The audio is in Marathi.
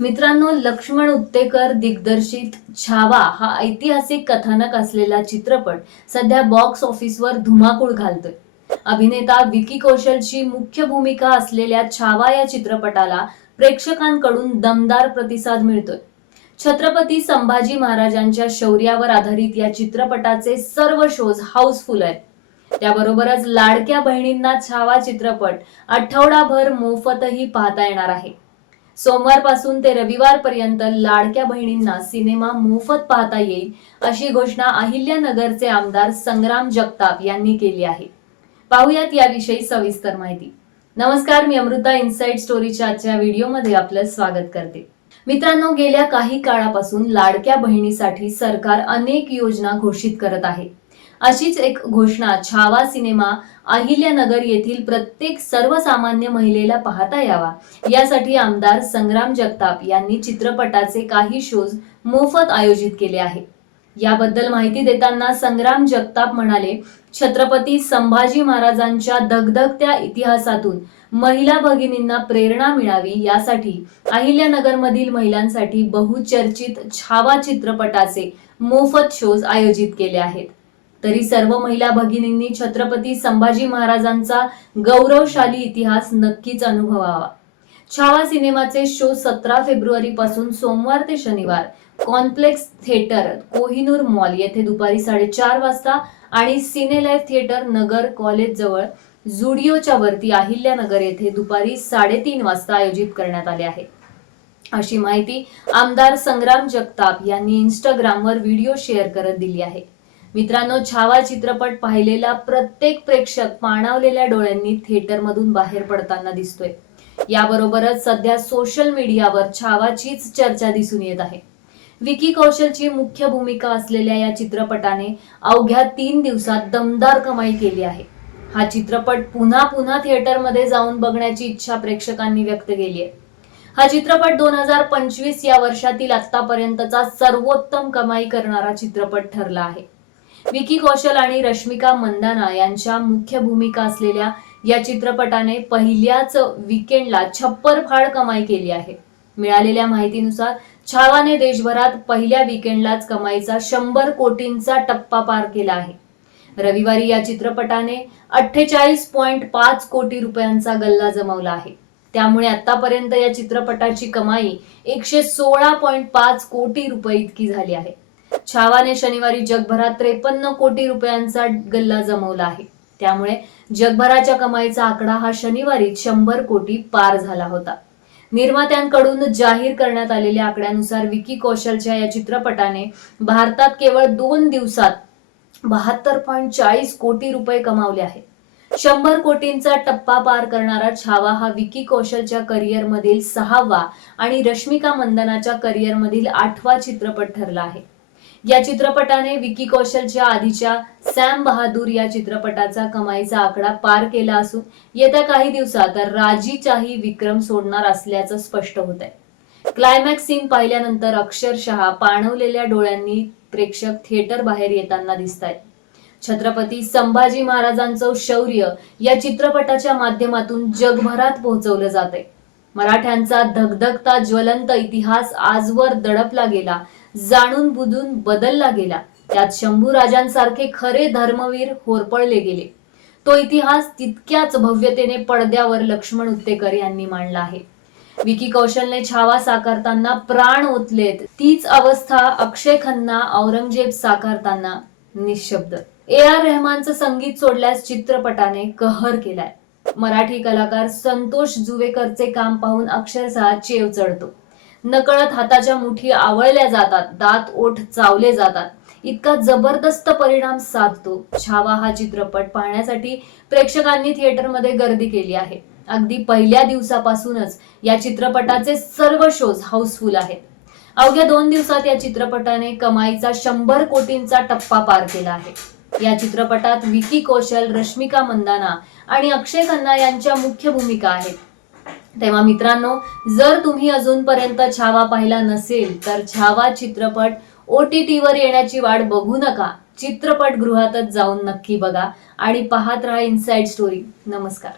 मित्रांनो लक्ष्मण उत्तेकर दिग्दर्शित छावा हा ऐतिहासिक कथानक असलेला चित्रपट सध्या बॉक्स ऑफिसवर धुमाकूळ घालतोय. अभिनेता विकी कौशलची मुख्य भूमिका असलेल्या छावा या चित्रपटाला प्रेक्षकांकडून दमदार प्रतिसाद मिळतोय. छत्रपती संभाजी महाराजांच्या शौर्यावर आधारित या चित्रपटाचे सर्व शोज हाऊसफुल आहेत. त्याबरोबरच लाडक्या बहिणींना छावा चित्रपट आठवडाभर मोफतही पाहता येणार आहे. सोमवारपासून ते रविवारपर्यंत लाडक्या बहिणींना सिनेमा मोफत पाहता येईल अशी घोषणा अहिल्यानगरचे आमदार संग्राम जगताप यांनी केली आहे. पाहुयात याविषयी सविस्तर माहिती. नमस्कार मी अमृता इनसाइड स्टोरीच्या आजच्या व्हिडिओमध्ये आपलं स्वागत करते. मित्रांनो गेल्या काही काळापासून लाडक्या बहिणीसाठी सरकार अनेक योजना घोषित करत आहे. अशीच एक घोषणा छावा सिनेमा अहिल्यानगर येथील प्रत्येक सर्वसामान्य महिलेला पाहता यावा. यासाठी आमदार संग्राम जगताप यांनी चित्रपटाचे काही शोज मोफत आयोजित केले आहे याबद्दल माहिती देताना संग्राम जगताप म्हणाले छत्रपती संभाजी महाराजांच्या दगदगत्या इतिहासातून महिला भगिनींना प्रेरणा मिळावी यासाठी अहिल्यानगरमधील महिलांसाठी बहुचर्चित छावा चित्रपटाचे मोफत शोज आयोजित केले आहेत. तरी सर्व महिला भगिनींनी छत्रपती संभाजी महाराजांचा गौरवशाली इतिहास नक्कीच अनुभवावा. छावा सिनेमाचे शो सतरा फेब्रुवारी पासून सोमवार ते शनिवार. कॉम्प्लेक्स थिएटर कोहिनूर मॉल येथे दुपारी साडेचार वाजता आणि सिनेलाईफ थिएटर नगर कॉलेज जवळ झुडिओच्या वरती अहिल्यानगर येथे दुपारी साडेतीन वाजता आयोजित करण्यात आले आहे. अशी माहिती आमदार संग्राम जगताप यांनी इंस्टाग्रामवर व्हिडिओ शेअर करत दिली आहे. मित्रांनो छावा चित्रपट पाहिलेला प्रत्येक प्रेक्षक पाणावलेल्या डोळ्यांनी थिएटरमधून बाहेर पडताना दिसतोय. याबरोबरच सध्या सोशल मीडियावर छावाचीच चर्चा दिसून येत आहे. विकी कौशलची मुख्य भूमिका असलेल्या या चित्रपटाने अवघ्या तीन दिवसात दमदार कमाई केली आहे. हा चित्रपट पुन्हा पुन्हा थिएटरमध्ये जाऊन बघण्याची इच्छा प्रेक्षकांनी व्यक्त केली आहे. हा चित्रपट दोन हजार पंचवीस या वर्षातील आतापर्यंतचा सर्वोत्तम कमाई करणारा चित्रपट ठरला आहे. विकी कौशल आणि रश्मिका मंदाना यांच्या मुख्य भूमिका असलेल्या या चित्रपटाने पहिल्याच विकेंडला छप्पर फाड कमाई केली आहे. मिळालेल्या माहितीनुसार छावाने देशभरात पहिल्या विकेंडलाच कमाईचा शंभर कोटींचा टप्पा पार केला आहे. रविवारी या चित्रपटाने अठ्ठेचाळीस पॉइंट पाच कोटी रुपयांचा गल्ला जमवला आहे. त्यामुळे आतापर्यंत या चित्रपटाची कमाई एकशे सोळा पॉइंट पाच कोटी रुपये इतकी झाली आहे. छावाने शनिवारी जगभरात त्रेपन्न कोटी रुपयांचा गल्ला जमवला आहे. त्यामुळे जगभराच्या कमाईचा आकडा हा शनिवारी शंभर कोटी पार झाला होता. निर्मात्यांकडून जाहीर करण्यात आलेल्या आकड्यानुसार विकी कौशलच्या या चित्रपटाने भारतात केवळ दोन दिवसात बहात्तर पॉईंट चाळीस कोटी रुपये कमावले आहेत. शंभर कोटींचा टप्पा पार करणारा छावा हा विकी कौशलच्या करिअरमधील सहावा आणि रश्मिका मंदनाच्या करिअरमधील आठवा चित्रपट ठरला आहे. या चित्रपटाने विकी कौशलच्या आधीच्या सॅम बहादूर या चित्रपटाचा कमाईचा आकडा पार केला असून येत्या काही दिवसात राजीचाही विक्रम सोडणार असल्याचं स्पष्ट होत आहे क्लायमॅक्स सीन पाहिल्यानंतर अक्षरशः पाणवलेल्या डोळ्यांनी प्रेक्षक थिएटर बाहेर येताना दिसत आहेत छत्रपती संभाजी महाराजांचं शौर्य या चित्रपटाच्या माध्यमातून जगभरात पोहोचवलं जात आहे मराठ्यांचा धगधगता ज्वलंत इतिहास आजवर दडपला गेला जाणून बुजून बदलला गेला. त्यात शंभू राजांसारखे खरे धर्मवीर होरपळले गेले. तो इतिहास तितक्याच भव्यतेने पडद्यावर लक्ष्मण उत्तेकर यांनी मांडला आहे. विकी कौशलने छावा साकारताना प्राण ओतलेत तीच अवस्था अक्षय खन्ना औरंगजेब साकारताना निशब्द. ए आर रहमानचं संगीत सोडल्यास चित्रपटाने कहर केलाय. मराठी कलाकार संतोष जुवेकरचे काम पाहून अक्षरशः चेव चढतो. नकळत हाताच्या मुठी आवळल्या जातात दात ओठ चावले जातात. इतका जबरदस्त परिणाम साधतो. छावा हा चित्रपट पाहण्यासाठी प्रेक्षकांनी थिएटरमध्ये गर्दी केली आहे. अगदी पहिल्या दिवसापासूनच या चित्रपटाचे सर्व शोज हाऊसफुल आहेत. अवघ्या दोन दिवसात या चित्रपटाने कमाईचा शंभर कोटींचा टप्पा पार केला आहे. या चित्रपटात विकी कौशल रश्मिका मंदाना आणि अक्षय खन्ना यांच्या मुख्य भूमिका आहेत. तेव्हा मित्रांनो जर तुम्ही अजूनपर्यंत छावा पाहिला नसेल तर छावा चित्रपट ओ टी टीवर येण्याची वाट बघू नका. चित्रपटगृहातच जाऊन नक्की बघा आणि पाहत राहा इनसाइड स्टोरी नमस्कार.